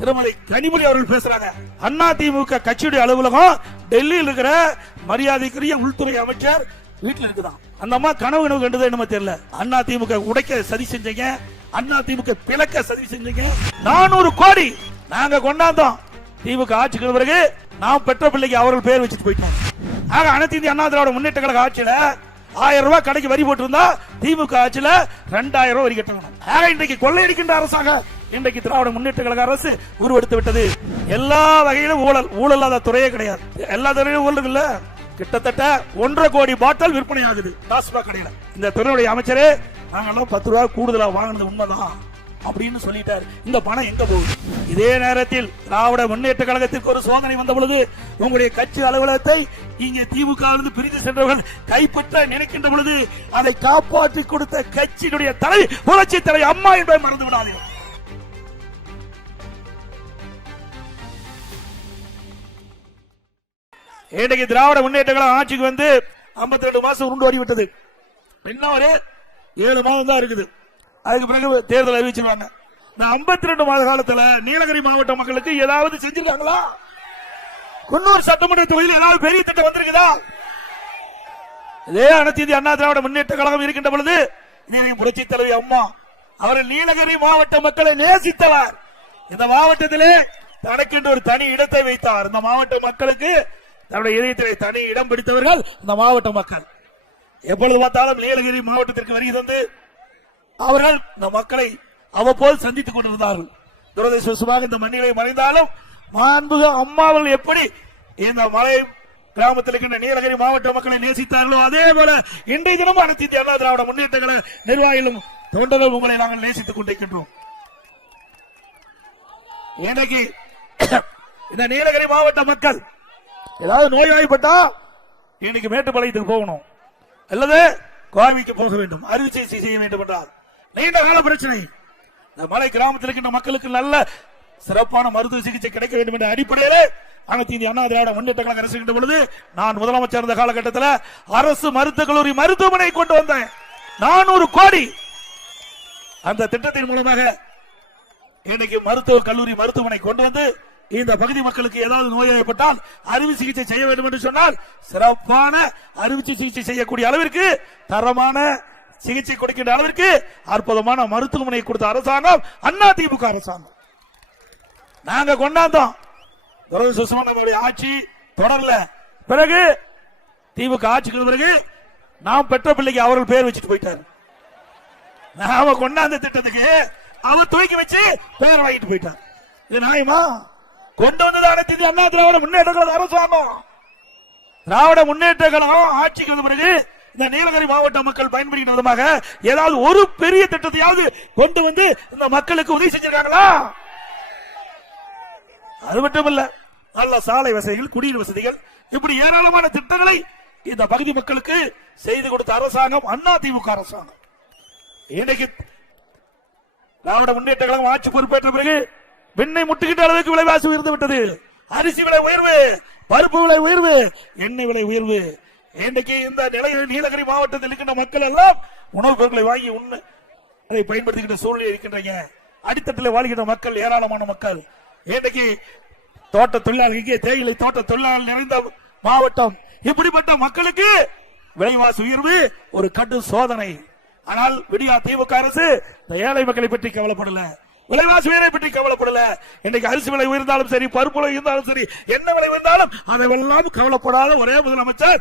திருமலை கனிமொழி அவர்கள் பேசுறாங்க. அதிமுக கட்சியுடைய அலுவலகம் டெல்லியில் இருக்கிற மரியாதைக்குரிய உள்துறை அமைச்சர் வீட்டில் இருக்குதான். அந்த அம்மா கனவு கண்டது என்னமோ தெரியல. அதிமுக உடைக்க சதி செஞ்சீங்க, அதிமுக பிளக்க சதி செஞ்சீங்க. 400 கோடி நாங்க கொண்டாந்தோம். திமுக ஆட்சிக்கு பிறகு நாம் பெற்ற பிள்ளைக்கு அவர்கள் பேர் வச்சுட்டு போயிட்டோம். ஆக அனைத்து இந்திய அண்ணா திராவிட முன்னேற்ற கழக ஆட்சியில 1000 ரூபாய் கடைக்கு வரி போட்டிருந்தா திமுக ஆட்சியில 2000 ரூபாய் வரி கட்டணும். ஆக இன்றைக்கு கொள்ளையடிக்கின்ற அரசாக இன்றைக்கு திராவிட முன்னேற்ற கழக அரசு உருவெடுத்து விட்டது. எல்லா வகையிலும் ஊழல் இல்லாத துறையே கிடையாது. எல்லா துறையிலும் ஊழல் இல்ல. கிட்டத்தட்ட 1.5 கோடி பாட்டில் விற்பனை ஆகுது டாஸ்மாக் கடையில. இந்த துறையுடைய அமைச்சரே நாங்கெல்லாம் 10 ரூபாய் கூடுதலா வாங்கினது உண்மைதான் அப்படின்னு சொல்லிட்டாரு. இந்த பணம் எங்க போகுது? இதே நேரத்தில் திராவிட முன்னேற்ற கழகத்திற்கு ஒரு சோதனை வந்த பொழுது உங்களுடைய கட்சி அலுவலகத்தை இங்கே திமுக பிரிந்து சென்றவர்கள் கைப்பற்ற நினைக்கின்ற பொழுது அதை காப்பாற்றி கொடுத்த கட்சியினுடைய தலைவி புரட்சி தலைவி அம்மா என்பதை மறந்து விடாதீர்கள். இன்றைக்கு திராவிட முன்னேற்ற கழகம் ஆட்சிக்கு வந்து 52 மாசம் உருண்டு ஓடிவிட்டது. இன்னும் ஒரு 7 மாதம் தான் இருக்குது. அதுக்கு பிறகு தேர்தல் அறிவிச்சிருவாங்க. இந்த 52 மாத காலத்துல நீலகிரி மாவட்ட மக்களுக்கு ஏதாவது செஞ்சிருக்காங்களா? குன்னூர் சட்டமன்ற தொகுதியில் ஏதாவது பெரிய திட்டம் வந்திருக்குதா? இதே அனைத்து இந்திய அண்ணா திராவிட முன்னேற்ற கழகம் இருக்கின்ற பொழுது புரட்சி தலைவி அம்மா அவர்கள் நீலகிரி மாவட்ட மக்களை நேசித்தவர். இந்த மாவட்டத்திலே தனக்கென்று ஒரு தனி இடத்தை வைத்தார். இந்த மாவட்ட மக்களுக்கு தன்னுடைய இதயத்திலே தனி இடம் பிடித்தவர்கள் இந்த மாவட்ட மக்கள். எப்பொழுது பார்த்தாலும் நீலகிரி மாவட்டத்திற்கு வருகை தந்து அவர்கள் இந்த மக்களை அவ்வப்போது சந்தித்துக் கொண்டிருந்தார்கள். துரதிர்ஷ்டவசமாக இந்த மண்ணிலை மறைந்தாலும் மாண்புக அம்மாவர்கள் எப்படி இந்த மலை கிராமத்தில் இருக்கின்ற நீலகிரி மாவட்ட மக்களை நேசித்தார்களோ அதே போல இன்றைய தினமும் அனைத்து இந்திய அண்ணா திராவிட முன்னேற்ற கழக நிர்வாகிகளும் தொண்டர்கள் உங்களை நாங்கள் நேசித்துக் கொண்டிருக்கின்றோம். இன்றைக்கு இந்த நீலகிரி மாவட்ட மக்கள் ஏதாவது நோய்வாய்ப்பட்டா இன்னைக்கு மேட்டுப்பாளையத்துக்கு போகணும் அல்லது கோவைக்கு போக வேண்டும், அறுவை சிகிச்சை செய்ய வேண்டும் என்றால் நீண்ட கால பிரச்சனை. இந்த மலை கிராமத்தில் இருக்கின்ற மக்களுக்கு நல்ல சிறப்பான மருத்துவ சிகிச்சை கிடைக்க வேண்டும் என்ற அடிப்படையில் அனைத்து இந்திய அண்ணா திராவிட முன்னேற்ற கழக அரசு இருக்கின்ற பொழுது நான் முதலமைச்சர் இருந்த காலகட்டத்தில் அரசு மருத்துவக் கல்லூரி மருத்துவமனை கொண்டு வந்தேன். 400 கோடி அந்த திட்டத்தின் மூலமாக இன்னைக்கு மருத்துவக் கல்லூரி மருத்துவமனை கொண்டு வந்து இந்த பகுதி மக்களுக்கு ஏதாவது நோய் ஏற்பட்டால் அறுவை சிகிச்சை செய்ய வேண்டும் என்று சொன்னால் சிறப்பான அறுவை சிகிச்சை செய்யக்கூடிய அளவிற்கு தரமான சிகிச்சை கொடுக்கின்ற அளவிற்கு அற்புதமான மருத்துவமனை கொடுத்த அரசாங்கம் அதிமுக அரசாங்கம். நாங்க கொண்டாந்தோம். ஆட்சி தொடரல. பிறகு திமுக ஆட்சிக்கு பிறகு நாம் பெற்ற பிள்ளைக்கு அவர்கள் பேர் வச்சுட்டு போயிட்டார். நாம கொண்டாந்த திட்டத்துக்கு அவர் துவக்கி வச்சு பேர் வாங்கிட்டு போயிட்டார். இது நியாயமா? கொண்டு வந்தது அனைத்து இந்திய அண்ணா திராவிட முன்னேற்ற கழக அரசாங்கம். திராவிட முன்னேற்ற கழகம் ஆட்சிக்கு வந்த பிறகு இந்த நீலகிரி மாவட்ட மக்கள் பயன்படுகின்ற விதமாக ஏதாவது ஒரு பெரிய திட்டத்தையாவது கொண்டு வந்து இந்த மக்களுக்கு உதவி செஞ்சிருக்காங்களா? அது மட்டுமல்ல, நல்ல சாலை வசதிகள், குடிநீர் வசதிகள், இப்படி ஏராளமான திட்டங்களை இந்த பகுதி மக்களுக்கு செய்து கொடுத்த அரசாங்கம் அதிமுக அரசாங்கம். இன்னைக்கு திராவிட முன்னேற்ற கழகம் ஆட்சி பொறுப்பேற்ற பிறகு வெண்ணெய் முட்டுகின்ற அளவுக்கு விலைவாசி உயர்ந்து விட்டது. அரிசி விலை உயர்வு, பருப்பு விலை உயர்வு, எண்ணெய் விலை உயர்வு. இன்றைக்கு இந்த நிலையில் நீலகிரி மாவட்டத்தில் இருக்கின்ற மக்கள் எல்லாம் உணவுப் பொருட்களை வாங்கி உண்ணு அதை பயன்படுத்துகின்ற சூழ்நிலை இருக்கின்றன. அடித்தட்டில் வாழ்கின்ற மக்கள் ஏராளமான மக்கள். இன்றைக்கு தோட்ட தொழிலாளர்களுக்கு தேயிலை தோட்ட தொழிலாளர் நிறைந்த மாவட்டம். இப்படிப்பட்ட மக்களுக்கு விலைவாசி உயர்வு ஒரு கடும் சோதனை. ஆனால் விடியா திமுக அரசு இந்த ஏழை மக்களை பற்றி கவலைப்படல, விலைவாசி உயர்வை பற்றி கவலைப்படல. இன்றைக்கு அரிசி விலை உயர்ந்தாலும் சரி, பருப்பு விலை இருந்தாலும் சரி, என்ன விலை உயர்ந்தாலும் அதையெல்லாம் கவலைப்படாத ஒரே முதலமைச்சர்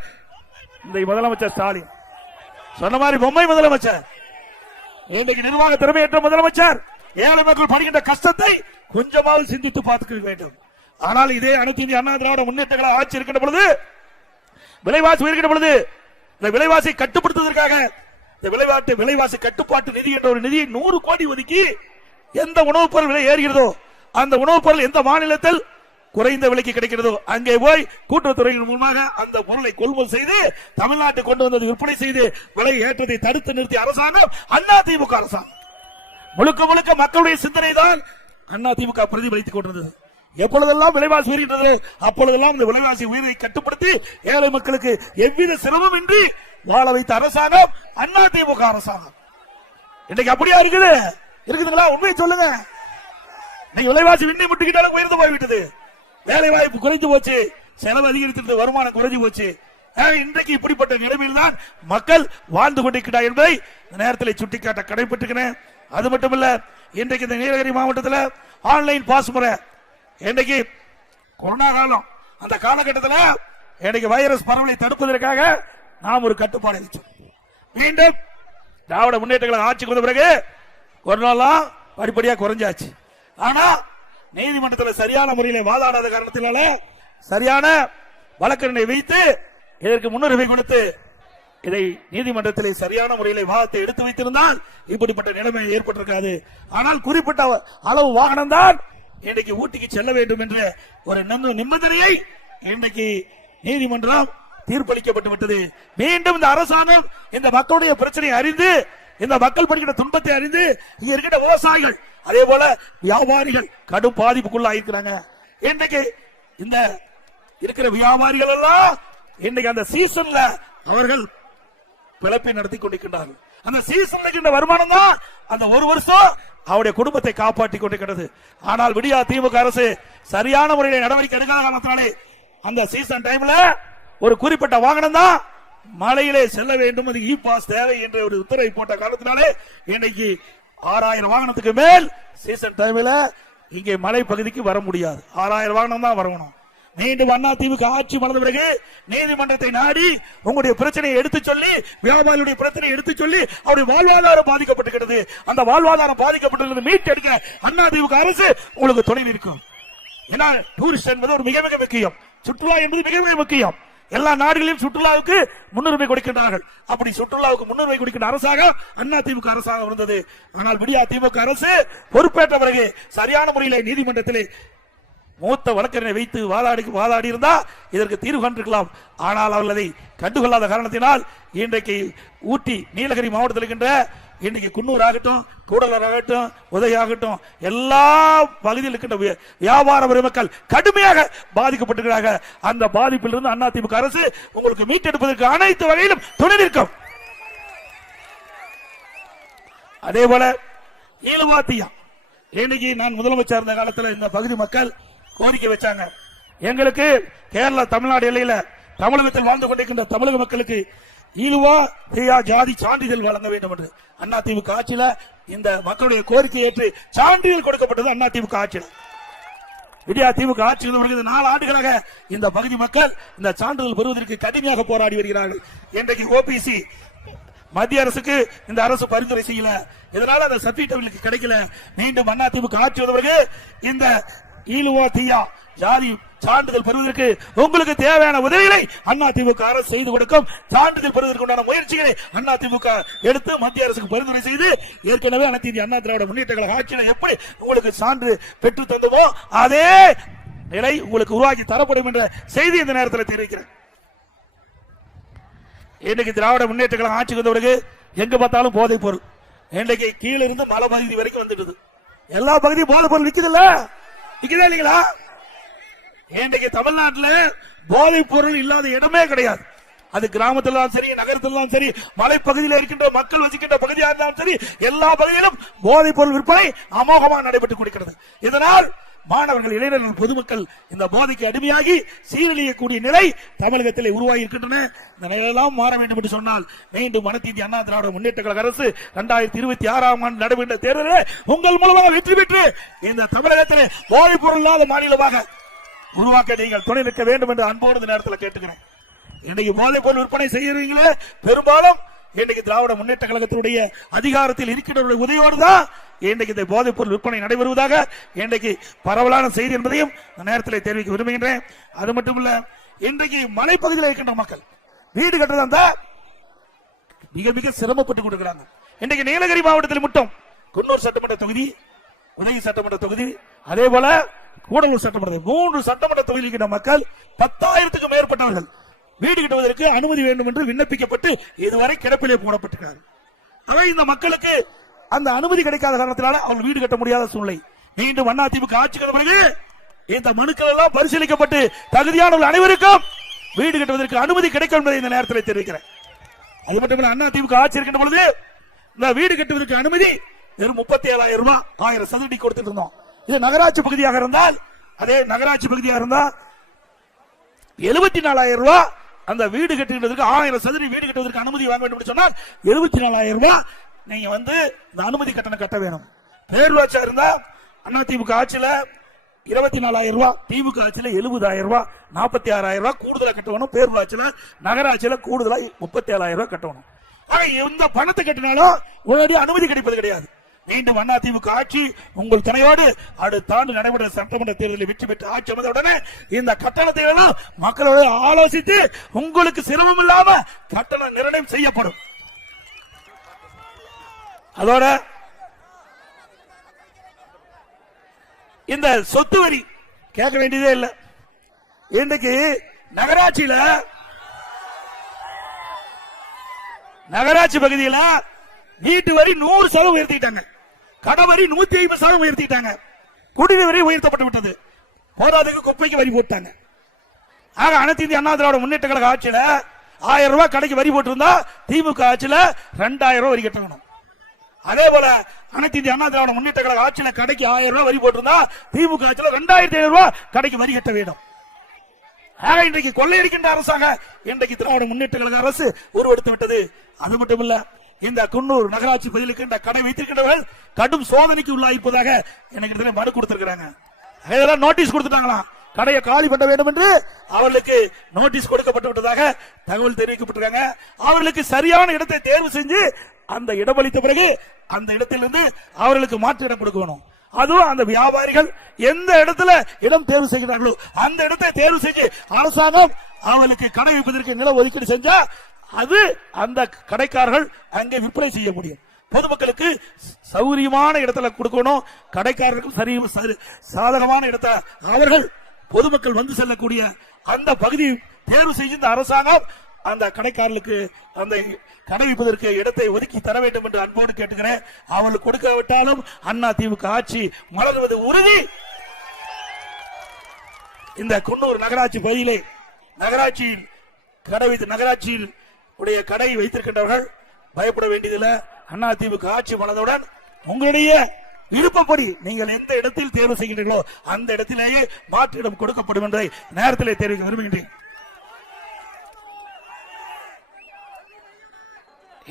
இந்த முதலமைச்சர் ஸ்டாலின். சொன்ன மாதிரி பொம்மை முதலமைச்சர். இன்றைக்கு நிர்வாக திறமையற்ற முதலமைச்சர். ஏழை மக்கள் படுகின்ற கஷ்டத்தை கொஞ்சமாவது சிந்தித்து பார்த்துக்க வேண்டும். ஆனால் இதே அனைத்து இந்திய அண்ணா திராவிட முன்னேற்ற கழக ஆட்சி இருக்கின்ற பொழுது, விலைவாசி உயர்கின்ற பொழுது, இந்த விலைவாசி கட்டுப்படுத்துவதற்காக இந்த விலைவாசி கட்டுப்பாட்டு நிதி என்ற ஒரு நிதியை 100 கோடி ஒதுக்கி எந்த உணவுப் பொருள் விலை ஏறுகிறதோ அந்த உணவுப் பொருள் எந்த மாநிலத்தில் குறைந்த விலைக்கு கிடைக்கிறதோ அங்கே போய் கூட்டுறவுத்துறையின் மூலமாக அந்த பொருளை கொள்முதல் செய்து தமிழ்நாட்டை கொண்டு வந்தது விற்பனை செய்து விலை ஏற்றத்தை தடுத்து நிறுத்திய அரசாங்கம் அதிமுக அரசாங்கம். முழுக்க முழுக்க மக்களுடைய சிந்தனை தான் அதிமுக பிரதிபலித்துக் கொண்டிருந்தது. எப்பொழுதெல்லாம் விலைவாசி உயர்கின்றது அப்பொழுதெல்லாம் இந்த விலைவாசி உயர்வை கட்டுப்படுத்தி ஏழை மக்களுக்கு எவ்வித சிரமம் இன்றி வாழ வைத்த அரசாங்கம் அதிமுக அரசாங்கம். இன்னைக்கு அப்படியா இருக்குதுங்களா? உண்மையை சொல்லுங்க. விலைவாசி விண்ணை முட்டுக்கிட்டாலும் உயர்ந்து போய்விட்டது. வேலை வாய்ப்பு குறைந்து போச்சு, செலவு அதிகரித்து வருமானம் குறைஞ்சு போச்சு. இன்றைக்கு இப்படிப்பட்ட நிலைமையில் தான் மக்கள் வாழ்ந்து கொண்டிருக்கிறார் என்பதை இந்த நேரத்தில் சுட்டிக்காட்ட கடைபெற்றுக்கிறேன். அது மட்டுமல்ல, இன்றைக்கு இந்த நீலகிரி மாவட்டத்தில் ஆன்லைன் பாஸ் முறை, இன்றைக்கு கொரோனா காலம், அந்த காலகட்டத்தில் இன்றைக்கு வைரஸ் பரவலை தடுப்பதற்காக நாம் ஒரு கட்டுப்பாடு வச்சோம். மீண்டும் திராவிட முன்னேற்ற கழகம் ஆட்சிக்கு வந்த பிறகு கொரோனா படிப்படியாக குறைஞ்சாச்சு. ஆனா நீதிமன்றத்தில் சரியான முறையில் வாதாடாத காரணத்தினால சரியான வழக்கறிஞரை வைத்து இதற்கு முன்னுரிமை கொடுத்து இதை நீதிமன்றத்தில் சரியான முறையில் வாதத்தை எடுத்து வைத்திருந்தால் இப்படிப்பட்ட நிலைமை ஏற்பட்டிருக்காது. ஆனால் குறிப்பிட்ட அளவு வாகனம் தான் இன்றைக்கு ஊட்டிக்கு செல்ல வேண்டும் என்ற ஒரு நிபந்தனையை இன்றைக்கு நீதிமன்றம் தீர்ப்பளிக்கப்பட்டு விட்டது. மீண்டும் இந்த அரசாங்கம் இந்த மக்களுடைய பிரச்சனையை அறிந்து, இந்த மக்கள் படுகிற துன்பத்தை அறிந்து, இங்க இருக்கிற விவசாயிகள் அதே போல வியாபாரிகள் கடும் பாதிப்புக்குள்ள இருக்கிறாங்க. இன்றைக்கு இந்த இருக்கிற வியாபாரிகள் எல்லாம் இன்றைக்கு அந்த சீசன்ல அவர்கள் பிழைப்பை நடத்தி கொண்டிருக்கிறார்கள். அந்த சீசன் வருமானம் தான் அந்த ஒரு வருஷம் அவருடைய குடும்பத்தை காப்பாற்றி கொண்டிருக்கிறது. ஆனால் விடியா திமுக அரசு சரியான முறையில் நடவடிக்கை எடுக்காத காரணத்தினாலே அந்த சீசன் டைம்ல ஒரு குறிப்பிட்ட வாகனம் தான் மலையிலே செல்ல வேண்டும், அது இ பாஸ் தேவை என்ற ஒரு உத்தரவை போட்ட காரணத்தினாலே இன்னைக்கு 6000 வாகனத்துக்கு மேல் சீசன் டைம்ல இங்கே மலை பகுதிக்கு வர முடியாது. 6000 வாகனம் தான் வரணும். மீண்டும் அண்ணா திமுக ஆட்சி மலர்ந்த பிறகு நீதிமன்றத்தை நாடி உங்களுடைய பிரச்சனையை எடுத்து சொல்லி, வியாபாரிகளுடைய பிரச்சனையை எடுத்து சொல்லி அவருடைய வாழ்வாதாரம் பாதிக்கப்பட்டிருக்கிறது. அந்த வாழ்வாதாரம் பாதிக்கப்பட்டிருக்கிறது மீட்டெடுக்க அண்ணா திமுக அரசு உங்களுக்கு துணை நிற்கும். ஏன்னா டூரிஸ்ட் என்பது ஒரு மிக மிக முக்கியம், சுற்றுலா என்பது மிக மிக முக்கியம். எல்லா நாடுகளிலும் சுற்றுலாவுக்கு முன்னுரிமை கொடுக்கின்றார்கள். அப்படி சுற்றுலாவுக்கு முன்னுரிமை கொடுக்கின்ற அரசாக அண்ணா திமுக அரசாக இருந்தது. ஆனால் விடியா திமுக அரசு பொறுப்பேற்ற பிறகு சரியான முறையில் நீதிமன்றத்திலே மூத்த வழக்கறிஞரை வைத்து வாதாடி இருந்தா இதற்கு தீர்வு கண்டிருக்கலாம். ஆனால் அவர்கள் அதை கண்டுகொள்ளாத காரணத்தினால் இன்றைக்கு ஊட்டி நீலகிரி மாவட்டத்தில் இருக்கின்ற இன்றைக்கு குன்னூர் ஆகட்டும், கூடலூர் ஆகட்டும், உதய ஆகட்டும், எல்லா பகுதியில் இருக்கின்ற வியாபார பெருமக்கள் கடுமையாக பாதிக்கப்பட்டிருக்கிறார்கள். அந்த பாதிப்பிலிருந்து அண்ணா திமுக அரசு உங்களுக்கு மீட்டெடுப்பதற்கு அனைத்து வகையிலும் துணை நிற்கும். அதே போல ஈழவாத்தியா இன்னைக்கு நான் முதலமைச்சர் இருந்த காலத்தில் இந்த பகுதி மக்கள் கோரிக்கை வச்சாங்க, எங்களுக்கு கேரளா தமிழ்நாடு எல்லையில தமிழகத்தில் வாழ்ந்து கொண்டிருக்கின்ற தமிழக மக்களுக்கு ஈழுவா தீயா ஜாதி சான்றிதழ் வழங்க வேண்டும் என்று. அண்ணா திமுக ஆட்சியில இந்த மக்களுடைய கோரிக்கை ஏற்று சான்றிதழ் கொடுக்கப்பட்டது அண்ணா திமுக ஆட்சியில். விடியா திமுக ஆட்சி 4 ஆண்டுகளாக இந்த பகுதி மக்கள் இந்த சான்றிதழ் பெறுவதற்கு கடுமையாக போராடி வருகிறார்கள். இன்றைக்கு ஓபிசி மத்திய அரசுக்கு இந்த அரசு பரிந்துரை செய்யல, இதனால அந்த சர்டிபிகேட் கிடைக்கல. மீண்டும் அண்ணா திமுக ஆட்சி வந்தவர்கள் இந்த ஈழுவா தீயா ஜாதி சான்றிதழ் பெறுவதற்கு உங்களுக்கு தேவையான உதவிகளை அண்ணா திமுக அரசு செய்து கொடுக்கும். சான்றிதழ் பெறுவதற்குண்டான முயற்சிகளை அண்ணா திமுக எடுத்து மத்திய அரசுக்கு பரிந்துரை செய்து ஏற்கனவே அனைத்து இந்திய அண்ணா திராவிட முன்னேற்ற கழக ஆட்சியில் எப்படி உங்களுக்கு சான்று பெற்று தந்தமோ அதே நிலை உங்களுக்கு உருவாக்கி தரப்படும் என்ற செய்தி இந்த நேரத்தில் தெரிவிக்கிறேன். இன்னைக்கு திராவிட முன்னேற்ற கழகம் ஆட்சிக்கு வந்த பிறகு எங்க பார்த்தாலும் போதைப் பொருள் இன்றைக்கு கீழே இருந்து மலை பகுதி வரைக்கும் வந்துட்டு எல்லா பகுதியும் போதைப் பொருள் விற்குதுல்ல, விற்குதா இல்லைங்களா? இன்றைக்கு தமிழ்நாட்டில் போதைப் பொருள் இல்லாத இடமே கிடையாது. அது கிராமத்திலும் சரி, நகரத்திலும் சரி, மலைப்பகுதியில் இருக்கின்ற மக்கள் வசிக்கின்ற பகுதியாக இருந்தாலும் சரி, எல்லா பகுதியிலும் போதைப் பொருள் விற்பனை அமோகமாக நடைபெற்றுக் கொண்டிருக்கிறது. இதனால் மாணவர்கள், இளைஞர்கள், பொதுமக்கள் இந்த போதைக்கு அடிமையாகி சீரழியக்கூடிய நிலை தமிழகத்தில் உருவாகி இருக்கின்றன. இந்த நிலையெல்லாம் மாற வேண்டும் என்று சொன்னால் மீண்டும் அனைத்து இந்திய அண்ணா திராவிட முன்னேற்ற கழக அரசு 2026ஆம் ஆண்டு நடைபெற்ற தேர்தலில் உங்கள் மூலமாக வெற்றி பெற்று இந்த தமிழகத்தில் போதைப் பொருள் இல்லாத மாநிலமாக உருவாக்க நீங்கள் துணை நிற்க வேண்டும் என்று அன்போடு இந்த நேரத்தில் கேட்டுக்கிறேன். இன்னைக்கு போதைப் பொருள் விற்பனை செய்யறீங்களே பெரும்பாலும் இன்றைக்கு திராவிட முன்னேற்ற கழகத்தினுடைய அதிகாரத்தில் இருக்கின்றவருடைய உதவியோடு தான் இன்றைக்கு இந்த போதைப் பொருள் விற்பனை நடைபெறுவதாக இன்றைக்கு பரவலான செய்தி என்பதையும் நேரத்தில் தெரிவிக்க விரும்புகின்றேன். அது மட்டுமல்ல, இன்றைக்கு மலைப்பகுதியில் இருக்கின்ற மக்கள் வீடு கட்டுறதா மிக மிக சிரமப்பட்டுக் கொண்டிருக்கிறாங்க. இன்றைக்கு நீலகிரி மாவட்டத்தில் மட்டும் குன்னூர் சட்டமன்ற தொகுதி, உதகை சட்டமன்ற தொகுதி, அதே போல கூடலூர் சட்டமன்ற 3 சட்டமன்ற தொகுதியில் இருக்கின்ற மக்கள் 10,000க்கும் மேற்பட்டவர்கள் வீடு கட்டுவதற்கு அனுமதி வேண்டும் என்று விண்ணப்பிக்கப்பட்டு இதுவரை கிடப்பிலே போடப்பட்டிருக்கிறார்கள். அவை இந்த மக்களுக்கு அந்த அனுமதி கிடைக்காத காரணத்தினால அவர்கள் வீடு கட்ட முடியாத சூழ்நிலை. மீண்டும் அண்ணா திமுக ஆட்சிக்கு பிறகு இந்த மனுக்கள் எல்லாம் பரிசீலிக்கப்பட்டு தகுதியானவர்கள் அனைவருக்கும் வீடு கட்டுவதற்கு அனுமதி கிடைக்கும் என்பதை இந்த நேரத்தில் தெரிவிக்கிறேன். அது மட்டுமல்ல, அண்ணா திமுக ஆட்சி இருக்கின்ற பொழுது இந்த வீடு கட்டுவதற்கு அனுமதி வெறும் 37,000 ரூபாய் 1000 சதுரடி கொடுத்துட்டு இருந்தோம். இது நகராட்சி பகுதியாக இருந்தால், அதே நகராட்சி பகுதியாக இருந்தா 74,000 ரூபாய் அந்த வீடு கட்டுவதற்கு 1000 சதுர வீடு கட்டுவதற்கு அனுமதி வாங்க வேண்டும் சொன்னால் 74,000 ரூபாய் நீங்க வந்து இந்த அனுமதி கட்டணம் கட்ட வேணும். பேரூராட்சியா இருந்தா அதிமுக ஆட்சியில 24,000 ரூபாய், திமுக ஆட்சியில 70,000 ரூபாய், 46,000 ரூபாய் கூடுதலா கட்டணும். பேரூராட்சியில நகராட்சியில கூடுதலா 37,000 ரூபாய் கட்டணும். இந்த பணத்தை கட்டினாலும் உடனடி அனுமதி கிடைப்பது கிடையாது. மீண்டும் அதிமுக ஆட்சி உங்கள் துணையோடு அடுத்த ஆண்டு நடைபெற்ற சட்டமன்ற தேர்தலில் வெற்றி பெற்று ஆட்சி அமைந்தவுடனே இந்த கட்டணத்தை எல்லாம் மக்களோடு ஆலோசித்து உங்களுக்கு சிரமம் இல்லாம கட்டணம் நிர்ணயம் செய்யப்படும். அதோட இந்த சொத்து வரி கேட்க வேண்டியதே இல்லை. இன்றைக்கு நகராட்சி பகுதியில் வீட்டு வரி 100% உயர்த்திட்டாங்க, கடை வரி 150% உயர்த்திட்டாங்க, குடிநீர் வரி உயர்த்தப்பட்டு விட்டது, போராதுக்கு குப்பைக்கு வரி போட்டாங்க. ஆக அனைத்து இந்திய அண்ணா திராவிட முன்னேற்ற கழக ஆட்சியில 1000 ரூபாய் கடைக்கு வரி போட்டிருந்தா திமுக ஆட்சியில 2000 ரூபாய் வரி கட்டணும். அதே போல அனைத்து இந்திய அண்ணா திராவிட முன்னேற்ற கழக ஆட்சியில கடைக்கு 1000 ரூபாய் வரி போட்டிருந்தா திமுக ஆட்சியில 2500 ரூபாய் கடைக்கு வரி கட்ட வேண்டும். ஆக இன்றைக்கு கொள்ளையடிக்கின்ற அரசாங்க இன்றைக்கு திராவிட முன்னேற்ற கழக அரசு உருவெடுத்து விட்டது. அது மட்டும் இல்ல, இந்த குன்னூர் நகராட்சி பகுதியில் இந்த கடை வைத்திருக்கின்றவர்கள் கடும் சோதனைக்கு உள்ளாயிருப்பதாக எனக்கு மனு கொடுத்திருக்கிறாங்க. இதெல்லாம் நோட்டீஸ் கொடுத்துட்டாங்களாம், கடையை காலி பண்ண வேண்டும் என்று அவர்களுக்கு நோட்டீஸ் கொடுக்கப்பட்டு விட்டதாக தகவல் தெரிவிக்கப்பட்டிருக்காங்க. அவர்களுக்கு சரியான இடத்தை தேர்வு செஞ்சு அந்த இடமளித்த பிறகு அந்த இடத்திலிருந்து அவர்களுக்கு மாற்று இடம் கொடுக்கணும். அதுவும் அந்த வியாபாரிகள் எந்த இடத்துல இடம் தேர்வு செய்கிறார்களோ அந்த இடத்தை தேர்வு செஞ்சு அரசாங்கம் அவர்களுக்கு கடை வைப்பதற்கு நில ஒதுக்கீடு செஞ்சா அது அந்த கடைக்காரர்கள் அங்கே விற்பனை செய்ய முடியும். பொதுமக்களுக்கு சௌகரியமான இடத்துல கொடுக்கணும், கடைக்காரர்களுக்கும் சாதகமான இடத்தை அவர்கள் பொதுமக்கள் வந்து செல்லக்கூடிய அந்த பகுதி தேர்வு செய்து இந்த அரசாங்கம் அந்த கடைக்காரர்களுக்கு அந்த கடை வைப்பதற்கு இடத்தை ஒதுக்கி தர வேண்டும் என்று அன்போடு கேட்டுக்கிறேன். அவர்களுக்கு கொடுக்காவிட்டாலும் அண்ணா திமுக ஆட்சி மலர்வது உறுதி. இந்த குன்னூர் நகராட்சி பகுதியிலே நகராட்சியில் உடைய கடை வைத்திருக்கின்றவர்கள் பயப்பட வேண்டியதில்லை. அண்ணா திமுக ஆட்சி மலர்ந்தவுடன் உங்களுடைய விருப்பப்படி நீங்கள் எந்த இடத்தில் தேர்வு செய்கின்றீர்களோ அந்த இடத்திலேயே மாற்று இடம் கொடுக்கப்படும் என்பதை நேரத்திலே தெரிவிக்க விரும்புகின்றேன்.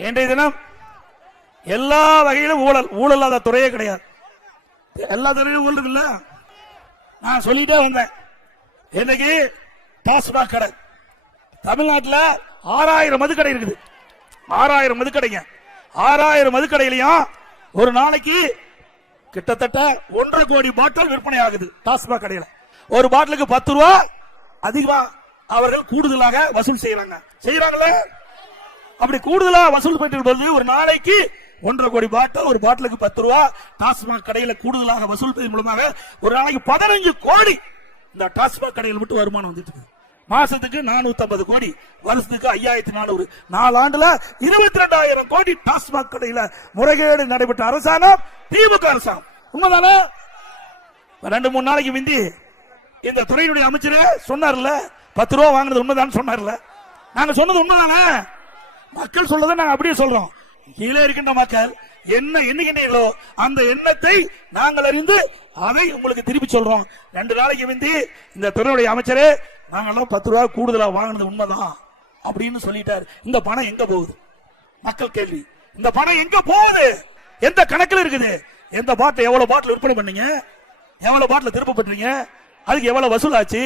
இன்றைய தினம் எல்லா வகையிலும் ஊழல் இல்லாத துறையே கிடையாது. எல்லா துறையிலும் ஊழல் இல்ல. நான் சொல்லிட்டே வந்தேன். இன்னைக்கு டாஸ்மாக் கடை தமிழ்நாட்டில் 6000 மதுக்கடை இருக்குது. 6000 மதுக்கடைங்க. 6000 மதுக்கடையிலையும் ஒரு நாளைக்கு கிட்டத்தட்ட 1.5 கோடி பாட்டில் விற்பனை ஆகுது. டாஸ்மாக் கடையில ஒரு பாட்டிலுக்கு 10 ரூபாய் அதிகமா அவர்கள் கூடுதலாக வசூல் செய்யறாங்களே. அப்படி கூடுதலா வசூல் பண்ணிட்டு ஒரு நாளைக்கு 1.5 கோடி பாட்டில், ஒரு பாட்டிலுக்கு 10 ரூபாய் டாஸ்மாக் கடையில கூடுதலாக வசூல் செய்யும் மூலமாக ஒரு நாளைக்கு 15 கோடி இந்த டாஸ்மாக் கடையில் மட்டும் வருமானம் வந்துட்டு இருக்கு. மாசத்துக்கு 450 கோடி, வருஷத்துக்கு 5400, 4 ஆண்டுல 22,000 கோடி டாஸ்மாக் கடையில முறைகேடு நடைபெற்ற அரசாங்கம் திமுக அரசாங்கம். உண்மைதானே? 2-3 நாளைக்கு முந்தி இந்த துறையினுடைய அமைச்சர் சொன்னார்ல, 10 ரூபாய் வாங்குறது உண்மைதான் சொன்னார்ல. நாங்க சொன்னது உண்மைதானே? மக்கள் சொல்லதை நாங்க அப்படியே சொல்றோம். கீழே இருக்கின்ற மக்கள் என்ன எண்ணுகின்றீர்களோ அந்த எண்ணத்தை நாங்கள் அறிந்து அதை உங்களுக்கு திருப்பி சொல்றோம். 2 நாளைக்கு முந்தி இந்த துறையுடைய அமைச்சரே நாங்கெல்லாம் 10 ரூபாய் கூடுதலா வாங்கினது உண்மைதான் அப்படின்னு சொல்லிட்டாரு. இந்த பணம் எங்க போகுது? மக்கள் கேள்வி. இந்த பணம் எங்க போகுது? எந்த கணக்கில் இருக்குது? எந்த பாட்டில் எவ்வளவு பாட்டில் விற்பனை பண்ணீங்க? எவ்வளவு பாட்டில் திருப்ப பண்றீங்க? அதுக்கு எவ்வளவு வசூல் ஆச்சு?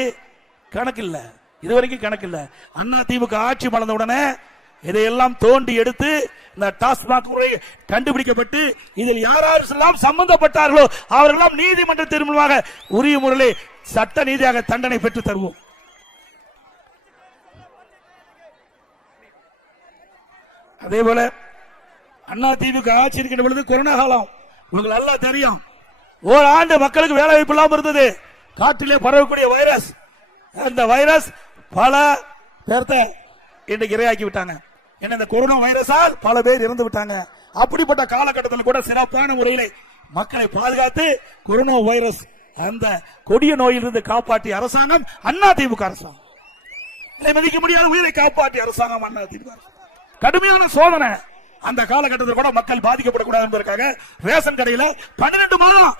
கணக்கு இல்ல. இதுவரைக்கும் கணக்கு இல்ல. அண்ணா திமுக ஆட்சி மலர்ந்த உடனே இதையெல்லாம் தோண்டி எடுத்து இந்த டாஸ்மாக் முறை கண்டுபிடிக்கப்பட்டு இதில் யாரெல்லாம் சம்பந்தப்பட்டார்களோ அவர்களெல்லாம் நீதிமன்றத்தின் மூலமாக உரிய முறையில் சட்ட நீதியாக தண்டனை பெற்று தருவோம். அதே போல அண்ணா திமுக ஆட்சி இருக்கின்ற பொழுது கொரோனா காலம் உங்களுக்கு நல்லா தெரியும். ஓராண்டு மக்களுக்கு வேலை வாய்ப்பு இல்லாமல் இருந்தது. காற்றிலே பரவக்கூடிய வைரஸ், அந்த வைரஸ் பல பேர்த்த இன்றைக்கு இரையாக்கி விட்டாங்க. இந்த கொரோனா வைரஸால் பல பேர் இறந்து விட்டாங்க. அப்படிப்பட்ட காலகட்டத்தில் கூட சிறப்பான முறையில் மக்களை பாதுகாத்து கொரோனா வைரஸ் அந்த கொடிய நோயிலிருந்து காப்பாற்றிய அரசாங்கம் அண்ணா திமுக அரசாங்கம். மதிக்க முடியாத உயிரை காப்பாற்றிய அரசாங்கம் அண்ணா திமுக. கடுமையான சோதனை அந்த காலகட்டத்தில் கூட மக்கள் பாதிக்கப்படக்கூடாது என்பதற்காக ரேஷன் கடையில் 12 மாதம்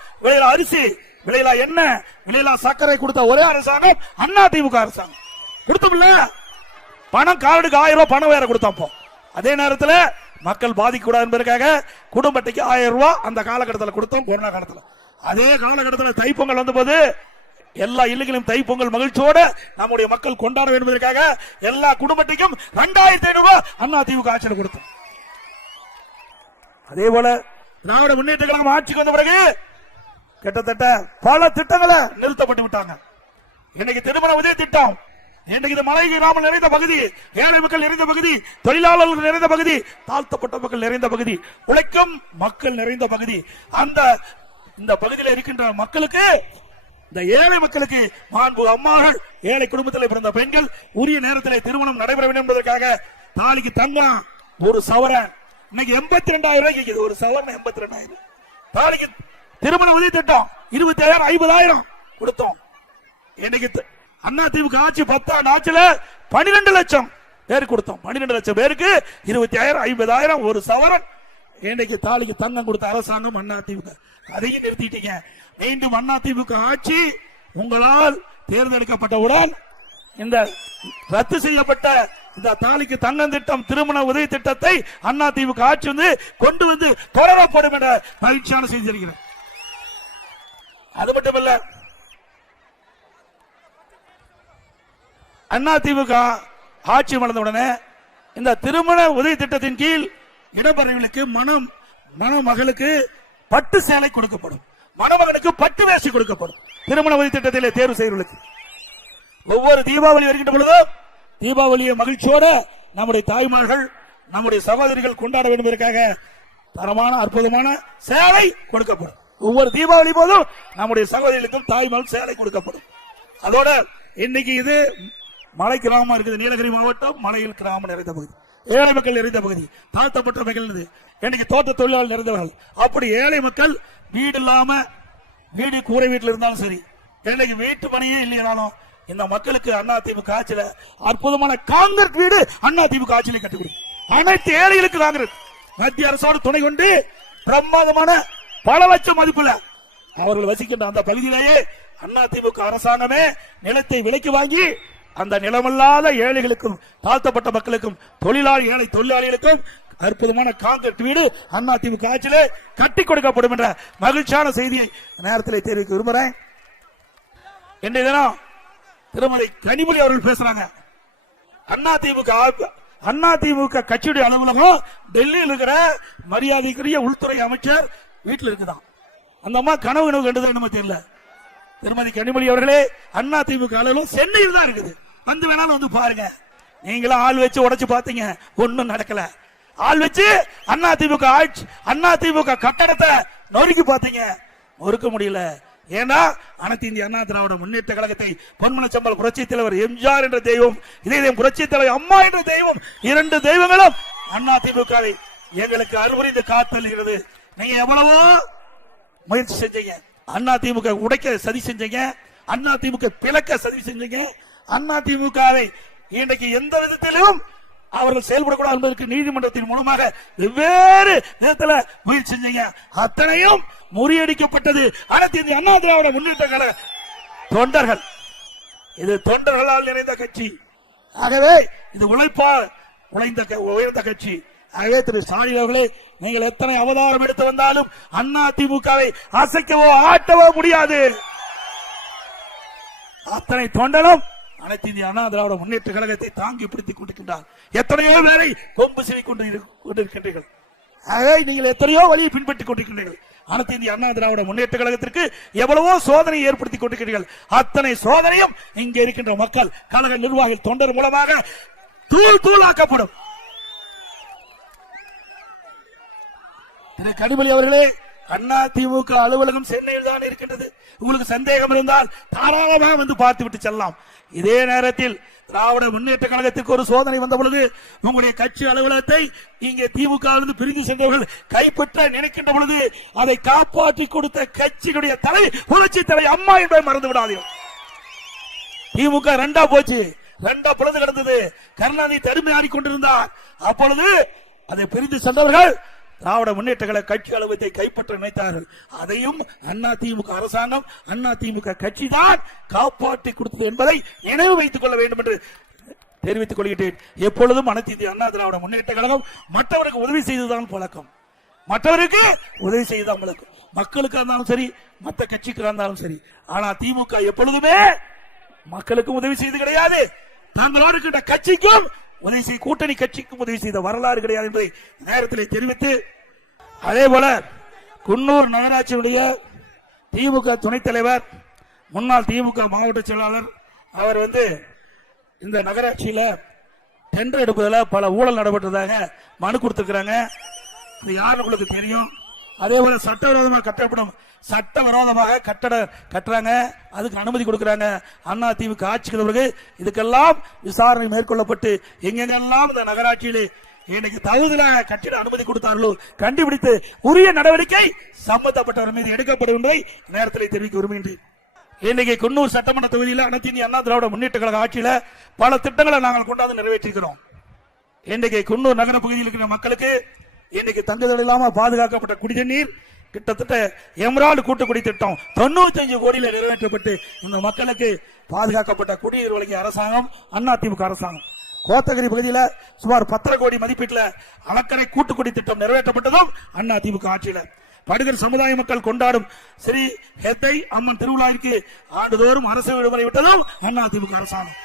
அரிசி விலையில்லா எண்ணெய், விலையில்லா சர்க்கரை கொடுத்த ஒரே அரசாங்கம் அண்ணா திமுக அரசாங்கம். கொடுத்தோம்ல, பணம் கார்டுக்கு 1000 ரூபாய் பணம் வேற கொடுத்தோம். அதே நேரத்தில் மக்கள் பாதிக்க கூடாது என்பதற்காக குடும்ப அட்டைக்கு 1000 ரூபாய் அந்த காலகட்டத்தில் கொடுத்தோம். கொரோனா காலத்தில் அதே காலகட்டத்தில் தைப்பொங்கல் வந்தபோது எல்லா இல்லங்களிலும் தைப்பொங்கல் மகிழ்ச்சியோட நம்முடைய மக்கள் கொண்டாட வேண்டும் என்பதற்காக எல்லா குடும்ப அட்டைக்கும் 2500 ரூபாய் அண்ணா திமுக ஆட்சியில் கொடுத்தோம். அதே போல திராவிட முன்னேற்ற கழகம் ஆட்சிக்கு வந்த பிறகு கிட்டத்தட்ட பல திட்டங்களை நிறுத்தப்பட்டு விட்டாங்க. இன்னைக்கு திருமண உதவி திட்டம், இன்னைக்கு இது மலை கிராமம் நிறைந்த பகுதி, ஏழை மக்கள் நிறைந்த பகுதி, தொழிலாளர்கள் நிறைந்த பகுதி, தாழ்த்தப்பட்ட மக்கள் நிறைந்த பகுதி, உழைக்கும் மக்கள் நிறைந்த பகுதி. அந்த இந்த பகுதியில் இருக்கின்ற மக்களுக்கு, இந்த ஏழை மக்களுக்கு மாண்பு அம்மார்கள், ஏழை குடும்பத்தில் பிறந்த பெண்கள் உரிய நேரத்தில் திருமணம் நடைபெற வேண்டும் என்பதற்காக தாலிக்கு தங்கம் ஒரு சவரன் இன்னைக்கு 82,000 ரூபாய்க்கு, ஒரு சவரன் 82,000. தாலிக்கு திருமண உதவி திட்டம் 20,000 50,000 கொடுத்தோம். இன்னைக்கு அண்ணா திமுக ஆட்சி 10 ஆட்சியில 12 லட்சம் பேருக்கு கொடுத்தோம். 12 லட்சம் பேருக்கு 20,000 50,000 ஒரு சவரன். இன்னைக்கு தாலிக்கு தங்கம் கொடுத்த அரசாங்கம் அண்ணா திமுக. அதையும் நிறுத்திட்டீங்க. மீண்டும் அண்ணா திமுக ஆட்சி உங்களால் தேர்ந்தெடுக்கப்பட்டவுடன் இந்த ரத்து செய்யப்பட்ட இந்த தாலிக்கு தங்கம் திட்டம், திருமண உதவி திட்டத்தை அண்ணா திமுக ஆட்சி கொண்டு வந்து தொடரப்படும் என்ற மகிழ்ச்சியான செய்தி இருக்கிறது. அது மட்டுமல்ல, அண்ணா திமுக ஆட்சி மலர்ந்தவுடனே இந்த திருமண உதவி திட்டத்தின் கீழ் இடம்பெறவர்களுக்கு மணமகளுக்கு பட்டு சேலை கொடுக்கப்படும், மணமகனுக்கு பட்டு வேஷ்டி கொடுக்கப்படும். திருமண உதவி திட்டத்திலே தேர்வு செய்வர்களுக்கு ஒவ்வொரு தீபாவளி வருகின்ற பொழுதும் தீபாவளியை மகிழ்ச்சியோட நம்முடைய தாய்மார்கள், நம்முடைய சகோதரிகள் கொண்டாட வேண்டும் என்பதற்காக தரமான அற்புதமான சேலை கொடுக்கப்படும். ஒவ்வொரு தீபாவளி போதும் நம்முடைய சகோதரிகளுக்கும் தாய்மார்கள் சேலை கொடுக்கப்படும். அதோட இன்னைக்கு இது மலை கிராமம் இருக்குது, நீலகிரி மாவட்டம் மலையில் கிராமம் நிறைந்த பகுதி, ஏழை மக்கள் நிறைந்த பகுதி, தாழ்த்தப்பட்ட மக்கள் இன்னைக்கு தோட்ட தொழிலாளர் நிறைந்தவர்கள். அப்படி ஏழை மக்கள் வீடு இல்லாம, வீடு கூரை வீட்டில் இருந்தாலும் சரி, இன்னைக்கு வீட்டு பணியே இல்லையானாலும் இந்த மக்களுக்கு அண்ணா திமுக ஆட்சியில அற்புதமான காங்கிரஸ் வீடு அண்ணா திமுக ஆட்சியில கட்டி கொடுக்கும். அனைத்து ஏழைகளுக்கு காங்கிரஸ் மத்திய அரசோடு துணை கொண்டு பிரமாதமான பல லட்சம் மதிப்புல அவர்கள் வசிக்கின்ற அந்த பகுதியிலேயே அண்ணா திமுக அரசாங்கமே நிலத்தை விலைக்கு வாங்கி அந்த நிலமல்லாத ஏழைகளுக்கும் தாழ்த்தப்பட்ட மக்களுக்கும் ஏழை தொழிலாளிகளுக்கும் அற்புதமான காங்கிரஸ் வீடு அண்ணா திமுக ஆட்சியிலே கட்டி கொடுக்கப்படும் என்ற மகிழ்ச்சியான செய்தியை நேரத்தில் தெரிவிக்க விரும்புகிறேன். இன்றைய தினம் திருமதி கனிமொழி அவர்கள் பேசுறாங்க. அண்ணா திமுக கட்சியுடைய அலுவலகம் டெல்லியில் இருக்கிற மரியாதைக்குரிய உள்துறை அமைச்சர் வீட்டில் இருக்குதான். அந்த அம்மா கனவு கண்டுதான் நம்ம தெரியல. திருமதி கனிமொழி அவர்களே, அண்ணா திமுக அலுவலகம் சென்னையில் தான் இருக்குது. வந்து வேணாலும் வந்து பாருங்க. நீங்களும் ஆள் வச்சு உடைச்சு பாத்தீங்க, ஒன்னும் நடக்கல. ஆள் வச்சு அண்ணா திமுக கட்டடத்தை நொறுக்கி பாத்தீங்க, நொறுக்க முடியல. ஏன்னா அனைத்து இந்திய அண்ணா திராவிட முன்னேற்ற கழகத்தை பொன்மனச்சம்பல் புரட்சி தலைவர் எம்ஜிஆர் என்ற தெய்வம், இதே புரட்சி தலைவர் அம்மா என்ற தெய்வம், இரண்டு தெய்வங்களும் அண்ணா திமுகவை எங்களுக்கு அறுபறிந்து காத்தல்கிறது. நீங்க எவ்வளவோ முயற்சி செஞ்சீங்க, அண்ணா திமுக உடைக்க சதி செஞ்சீங்க, அண்ணா திமுக பிளக்க சதி செஞ்சீங்க. அண்ணா திமுகவை இன்றைக்கு எந்த விதத்திலும் அவர்கள் செயல்படக்கூடாது என்பதற்கு நீதிமன்றத்தின் மூலமாக வெவ்வேறு விதத்தில் முயற்சி செஞ்சீங்க. அத்தனையும் முறியடிக்கப்பட்டது அனைத்து இந்திய அண்ணா திராவிட முன்னேற்ற கழக தொண்டர்கள். இது தொண்டர்களால் நிறைந்த கட்சி. ஆகவே இது உழைப்பால் உயர்ந்த கட்சி. ஆகவே திரு ஸ்டாலின் அவர்களே, நீங்கள் எத்தனை அவதாரம் எடுத்து வந்தாலும் அண்ணா திமுகவை அசைக்கவோ ஆட்டவோ முடியாது. அத்தனை தொண்டனும் அனைத்து இந்திய அண்ணா திராவிட முன்னேற்ற கழகத்தை தாங்கி பிடித்துக் கொண்டிருக்கின்றார். எத்தனையோ பேரை கொம்பு சிவி கொண்டிருக்கின்றீர்கள். ஆகவே நீங்கள் எத்தனையோ வழியை பின்பற்றிக் கொண்டிருக்கின்றீர்கள். அனைத்து இந்திய அண்ணா திராவிட முன்னேற்ற கழகத்திற்கு எவ்வளவோ சோதனை ஏற்படுத்திக் கொண்டிருக்கிறீர்கள். அத்தனை சோதனையும் இங்கே இருக்கின்ற மக்கள், கழக நிர்வாகிகள், தொண்டர் மூலமாக தூளாக்கப்படும். திரு கனிமொழி அவர்களே, அண்ணா திமுக அலுவலகம் சென்னையில் தான் இருக்கின்றது. உங்களுக்கு சந்தேகம் இருந்தால் தாராளமாக வந்து பார்த்து விட்டு செல்லலாம். இதே நேரத்தில் திராவிட முன்னேற்ற கழகத்திற்கு ஒரு சோதனை வந்த பொழுது உங்களுடைய கட்சி அலுவலகத்தை இங்கே திமுக பிரிந்து சென்றவர்கள் கைப்பற்ற நினைக்கின்ற பொழுது அதை காப்பாற்றி கொடுத்த கட்சியுடைய தலை புரட்சி தலை அம்மா என்பதை மறந்து விடாதீர்கள். திமுக ரெண்டா போச்சு, ரெண்டா பொழுது கிடந்தது. கருணாநிதி தடுமை ஆடிக்கொண்டிருந்தார். அப்பொழுது அதை பிரிந்து சென்றவர்கள் திராவிட முன்னேற்ற கழக கட்சி அலுவலகத்தை கைப்பற்ற நினைத்தார்கள். அதையும் அதிமுக அரசாங்கம் அதிமுக கட்சி தான் காப்பாற்றி கொடுத்தது என்பதை நினைவு வைத்துக் கொள்ள வேண்டும் என்று தெரிவித்துக் கொள்கிறேன். எப்பொழுதும் அனைத்து இந்திய அண்ணா திராவிட முன்னேற்ற கழகம் மற்றவருக்கு உதவி செய்துதான் பழக்கம், மற்றவருக்கு உதவி செய்துதான் பழக்கம். மக்களுக்கு இருந்தாலும் சரி, மற்ற கட்சிக்கு இருந்தாலும் சரி. ஆனா திமுக எப்பொழுதுமே மக்களுக்கும் உதவி செய்து கிடையாது, தங்களோடு இருக்கின்ற கட்சிக்கும் உதவி செய்ய, கூட்டணி கட்சிக்கும் உதவி செய்த வரலாறு கிடையாது என்பதை நேரத்தில் தெரிவித்து, அதே போல குன்னூர் நகராட்சியுடைய திமுக துணைத் தலைவர், முன்னாள் திமுக மாவட்ட செயலாளர், அவர் இந்த நகராட்சியில டெண்டர் எடுப்பதில் பல ஊழல் நடைபெற்றதாக மனு கொடுத்திருக்கிறாங்க. இது யாருன்னு உங்களுக்கு தெரியும். அதே போல சட்டவிரோதமாக சட்டவிரோதமாக கட்டுறாங்க, அதுக்கு அனுமதி கொடுக்கிறாங்க. அதிமுக ஆட்சிக்கு பிறகு இதுக்கெல்லாம் விசாரணை மேற்கொள்ளப்பட்டு எங்கெங்கெல்லாம் இந்த நகராட்சியிலே இன்னைக்கு தகுதியாக கட்டிட அனுமதி கொடுத்தார்களோ கண்டுபிடித்து உரிய நடவடிக்கை சம்பந்தப்பட்டவர் மீது எடுக்கப்படும் என்பதை நேரத்தில் தெரிவிக்க விரும்புகின்றேன். இன்னைக்கு குன்னூர் சட்டமன்ற தொகுதியில் அனைத்து இந்திய அண்ணா திராவிட முன்னேற்ற கழக ஆட்சியில பல திட்டங்களை நாங்கள் கொண்டாந்து நிறைவேற்றிருக்கிறோம். இன்றைக்கு குன்னூர் நகர பகுதியில் இருக்கிற மக்களுக்கு இன்னைக்கு தங்குதல் இல்லாம பாதுகாக்கப்பட்ட குடிநீர் கிட்டத்தட்ட எமரால்டு கூட்டுக்குடி திட்டம் 95 கோடியில் நிறைவேற்றப்பட்டு இந்த மக்களுக்கு பாதுகாக்கப்பட்ட குடிநீர் வழங்கிய அரசாங்கம் அதிமுக அரசாங்கம். கோத்தகிரி பகுதியில் சுமார் 10 கோடி மதிப்பீட்டில் அலக்கரை கூட்டுக்குடி திட்டம் நிறைவேற்றப்பட்டதும் அதிமுக ஆட்சியில. படுகர் சமுதாய மக்கள் கொண்டாடும் ஸ்ரீ ஹெத்தை அம்மன் திருவிழாவிற்கு ஆண்டுதோறும் அரசு விடுமுறை விட்டதும் அதிமுக அரசாங்கம்.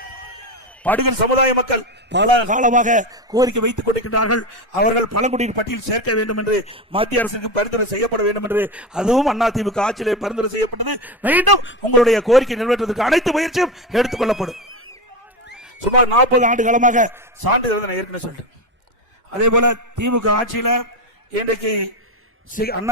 படுகர் சமுதாய மக்கள் பல காலமாக கோரிக்கை வைத்துக் கொண்டிருக்கிறார்கள். அவர்கள் பழங்குடியினர் பட்டியல் சேர்க்க வேண்டும் என்று மத்திய அரசுக்கு பரிந்துரை செய்யப்பட வேண்டும் என்று, அதுவும் அதிமுக ஆட்சியிலே பரிந்துரை செய்யப்பட்டது. மீண்டும் உங்களுடைய கோரிக்கை நிறைவேற்றுவதற்கு அனைத்து முயற்சியும் எடுத்துக் கொள்ளப்படும். சுமார் 40 ஆண்டு காலமாக சான்றிதழ் ஏற்கனவே சொல்றேன். அதே போல திமுக ஆட்சியில இன்றைக்கு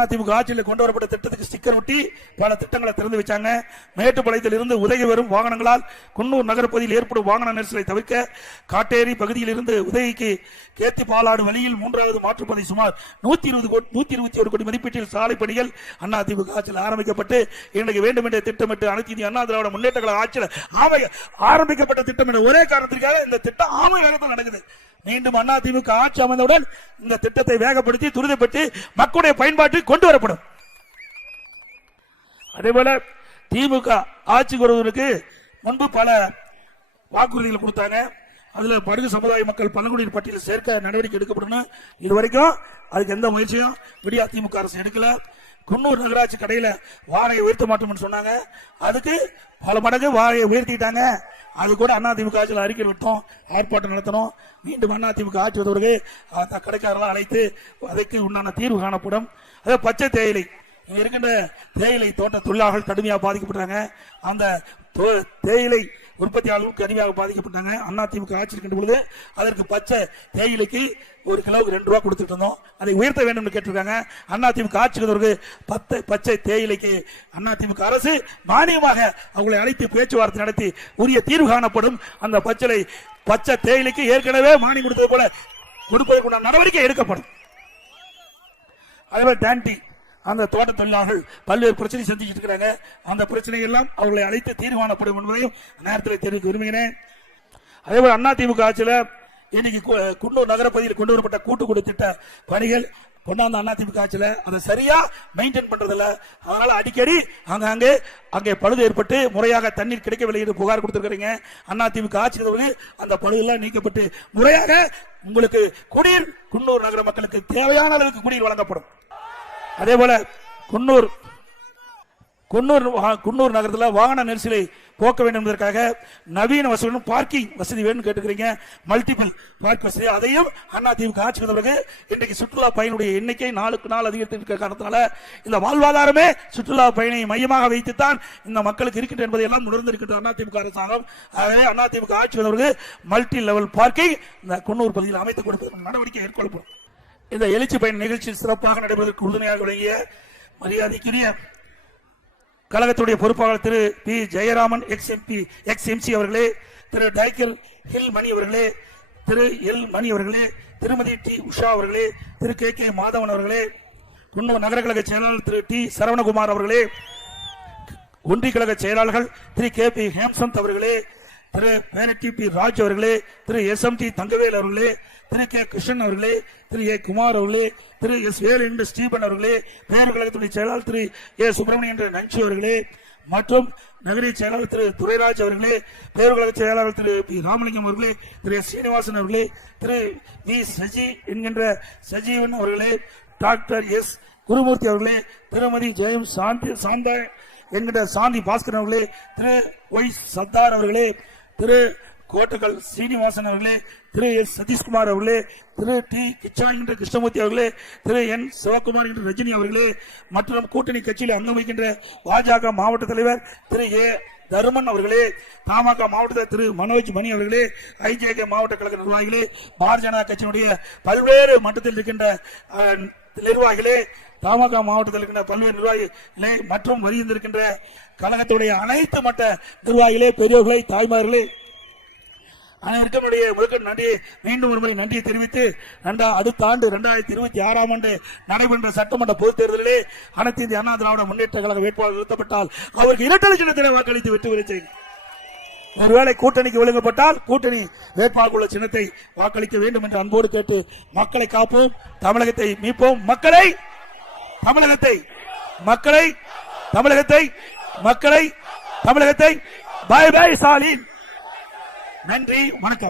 அதிமுக ஆட்சியில் கொண்டு வரப்பட்ட திட்டத்துக்கு ஸ்டிக்கர் ஒட்டி பல திட்டங்களை திறந்து வச்சாங்க. மேட்டுப்பாளையத்தில் இருந்து உதகை வரும் வாகனங்களால் குன்னூர் நகரப்பகுதியில் ஏற்படும் வாகன நெரிசலை தவிர்க்க காட்டேரி பகுதியில் இருந்து உதகைக்கு கேத்தி பாலாடு வழியில் 3வது மாற்றுப்பாதை சுமார் 121 கோடி மதிப்பீட்டில் சாலை பணிகள் அதிமுக ஆட்சியில் ஆரம்பிக்கப்பட்டு இன்றைக்கு வேண்டும் என்ற திட்டமிட்டு அனைத்து இந்திய அண்ணா திராவிட முன்னேற்ற கழக ஆட்சியில் ஆரம்பிக்கப்பட்ட திட்டம் என்ற ஒரே காரணத்திற்காக இந்த திட்டம் ஆமை வேகத்தில் நடக்குது. மீண்டும் அதிமுக ஆட்சி அமைந்தவுடன் இந்த திட்டத்தை வேகப்படுத்தி துரிதப்பட்டு மக்களுடைய பயன்பாட்டில் கொண்டு வரப்படும். அதேபோல திமுக ஆட்சிக்கு வருவதற்கு முன்பு பல வாக்குறுதிகள் கொடுத்தாங்க. அதுல படுகு சமுதாய மக்கள் பழங்குடியினர் பட்டியலில் சேர்க்க நடவடிக்கை எடுக்கப்படும். இதுவரைக்கும் அதுக்கு எந்த முயற்சியும் விடியா திமுக அரசு எடுக்கல. குன்னூர் நகராட்சி கடையில வாடகை உயர்த்த மாட்டோம்னு சொன்னாங்க, அதுக்கு பல மடங்கு வாடகையை உயர்த்திட்டாங்க. அது கூட அதிமுக ஆட்சியில் அறிக்கை விட்டோம், ஆர்ப்பாட்டம் நடத்தணும். மீண்டும் அதிமுக ஆட்சி வருவதற்கு கடைக்காரர்கள் அழைத்து அதற்கு உண்டான தீர்வு காணப்படும். அதே பச்சை தேயிலை இருக்கின்ற தேயிலை தோட்ட தொழிலாளர்கள் கடுமையாக பாதிக்கப்பட்டாங்க. அந்த தேயிலை உற்பத்தியாளர்களும் கடுமையாக பாதிக்கப்பட்டாங்க. அதிமுக ஆட்சி இருக்கின்ற பொழுது அதற்கு பச்சை தேயிலைக்கு 1 கிலோவுக்கு 2 ரூபாய் கொடுத்துட்டு இருந்தோம், அதை உயர்த்த வேண்டும் கேட்டிருக்காங்க. அதிமுக ஆட்சிக்கு பச்சை தேயிலைக்கு அதிமுக அரசு மானியமாக அவங்களை அழைத்து பேச்சுவார்த்தை நடத்தி உரிய தீர்வு காணப்படும். அந்த பச்சை தேயிலைக்கு ஏற்கனவே மானியம் கொடுத்தது போல கொடுப்பதற்குண்டான நடவடிக்கை எடுக்கப்படும். அதேபோல டான்டி அந்த தோட்ட தொழிலாளர்கள் பல்வேறு பிரச்சனை சந்திச்சுட்டு இருக்கிறாங்க. அந்த பிரச்சனை எல்லாம் அவர்களை அழைத்து தீர்வு காணப்படும் என்பதையும் நேரத்தில் தெரிவிக்க விரும்புகிறேன். அதேபோல அதிமுக ஆட்சியில் இன்னைக்கு குன்னூர் நகர பகுதியில் கொண்டு வரப்பட்ட கூட்டுக்குடி திட்ட பணிகள் கொண்டாந்த அதிமுக ஆட்சியில் அதை சரியா மெயின்டைன் பண்றதில்ல. அதனால அடிக்கடி அங்கே பழுது ஏற்பட்டு முறையாக தண்ணீர் கிடைக்கவில்லை என்று புகார் கொடுத்திருக்கிறீங்க. அதிமுக ஆட்சியில் அந்த பழுதெல்லாம் நீக்கப்பட்டு முறையாக உங்களுக்கு குடிநீர் குன்னூர் நகர மக்களுக்கு தேவையான அளவுக்கு குடிநீர் வழங்கப்படும். அதே போல குன்னூர் நகரத்தில் வாகன நெரிசலை போக்க வேண்டும் என்பதற்காக நவீன வசதி பார்க்கிங் வசதி வேணும் கேட்டுக்கிறீங்க. மல்டிபிள் பார்க் வசதி அதையும் அதிமுக ஆட்சிக்கு பிறகு இன்றைக்கு சுற்றுலா பயணியுடைய எண்ணிக்கை நாளுக்கு நாள் அதிகரித்திருக்கிற காரணத்தினால இந்த வாழ்வாதாரமே சுற்றுலா பயணியை மையமாக வைத்துத்தான் இந்த மக்களுக்கு இருக்கின்ற என்பதை எல்லாம் உணர்ந்திருக்கின்ற அதிமுக அரசாங்கம். ஆகவே அதிமுக ஆட்சிக்கு பிறகு மல்டி லெவல் பார்க்கிங் இந்த குன்னூர் பகுதியில் அமைத்துக் கொடுப்பதற்கு நடவடிக்கை மேற்கொள்ளப்படும். இந்த எழுச்சி பயண நிகழ்ச்சி சிறப்பாக நடைபெறுவதற்கு உறுதுணையாக விளங்கிய மரியாதைக்குரிய கழகத்துடைய பொறுப்பாளர் திரு பி ஜெயராமன் எக்ஸ்-எம்சி அவர்களே, திரு டைக்கல் ஹில் மணி அவர்களே, திரு எல் மணி அவர்களே, திருமதி டி உஷா அவர்களே, திரு கே மாதவன் அவர்களே, குன்னூர் நகர கழக செயலாளர் திரு டி சரவணகுமார் அவர்களே, ஒன்றிய கழக செயலாளர்கள் திரு கே பி ஹேம்சந்த் அவர்களே, திரு பேரட்டி பி ராஜ் அவர்களே, திரு SMT தங்கவேல் அவர்களே, திரு கே கிருஷ்ணன் அவர்களே, திரு ஏ குமார் அவர்களே, திரு எஸ் வேலு என்ற ஸ்டீபன் அவர்களே, பேரூர் கழகத்துடைய செயலாளர் திரு ஏ சுப்பிரமணியன் என்ற நஞ்சு அவர்களே மற்றும் நகரிய செயலாளர் திரு துரைராஜ் அவர்களே, பேரூர் கழக செயலாளர் திரு பி ராமலிங்கம் அவர்களே, திரு எஸ் சீனிவாசன் அவர்களே, திரு வி சஜி என்கின்ற சஜீவன் அவர்களே, டாக்டர் எஸ் குருமூர்த்தி அவர்களே, திருமதி ஜெயம் சாந்தா என்கின்ற சாந்தி பாஸ்கர் அவர்களே, திரு ஒய் சர்தார் அவர்களே, திரு கோட்டக்கல் சீனிவாசன் அவர்களே, திரு எஸ் சதீஷ்குமார் அவர்களே, திரு டி கிச்சா என்ற கிருஷ்ணமூர்த்தி அவர்களே, திரு என் சிவகுமார் என்ற ரஜினி அவர்களே மற்றும் கூட்டணி கட்சியில் அங்கம் வகிக்கின்ற பாஜக மாவட்ட தலைவர் திரு ஏ தருமன் அவர்களே, தமாக மாவட்ட திரு மனோஜ் மணி அவர்களே, IJK மாவட்ட கழக நிர்வாகிகளே, பாரதிய ஜனதா கட்சியினுடைய பல்வேறு மட்டத்தில் இருக்கின்ற நிர்வாகிகளே, தமாக மாவட்டத்தில் இருக்கின்ற பல்வேறு நிர்வாகிகளே மற்றும் வருகின்ற கழகத்துடைய அனைத்து மட்ட நிர்வாகிகளே, பெரியோர்களே, தாய்மார்களே அனைவருக்கும் நன்றி மீண்டும் ஒரு முறை நன்றியை தெரிவித்து அடுத்த ஆண்டு 2026 ஆண்டு நடைபெற்ற சட்டமன்ற பொதுத் தேர்தலிலே அனைத்து இந்திய அண்ணா திராவிட முன்னேற்ற கழக வேட்பாளர் நிறுத்தப்பட்டால் அவருக்கு இரட்டை சின்னத்தினை வாக்களித்து வெற்றி பெற செய்யும். ஒருவேளை கூட்டணிக்கு விழுங்கப்பட்டால் கூட்டணி வேட்பாளர் சின்னத்தை வாக்களிக்க வேண்டும் என்று அன்போடு கேட்டு மக்களை காப்போம், தமிழகத்தை மீட்போம், மக்களை தமிழகத்தை பாய் பாய் ஸ்டாலின். நன்றி, வணக்கம்.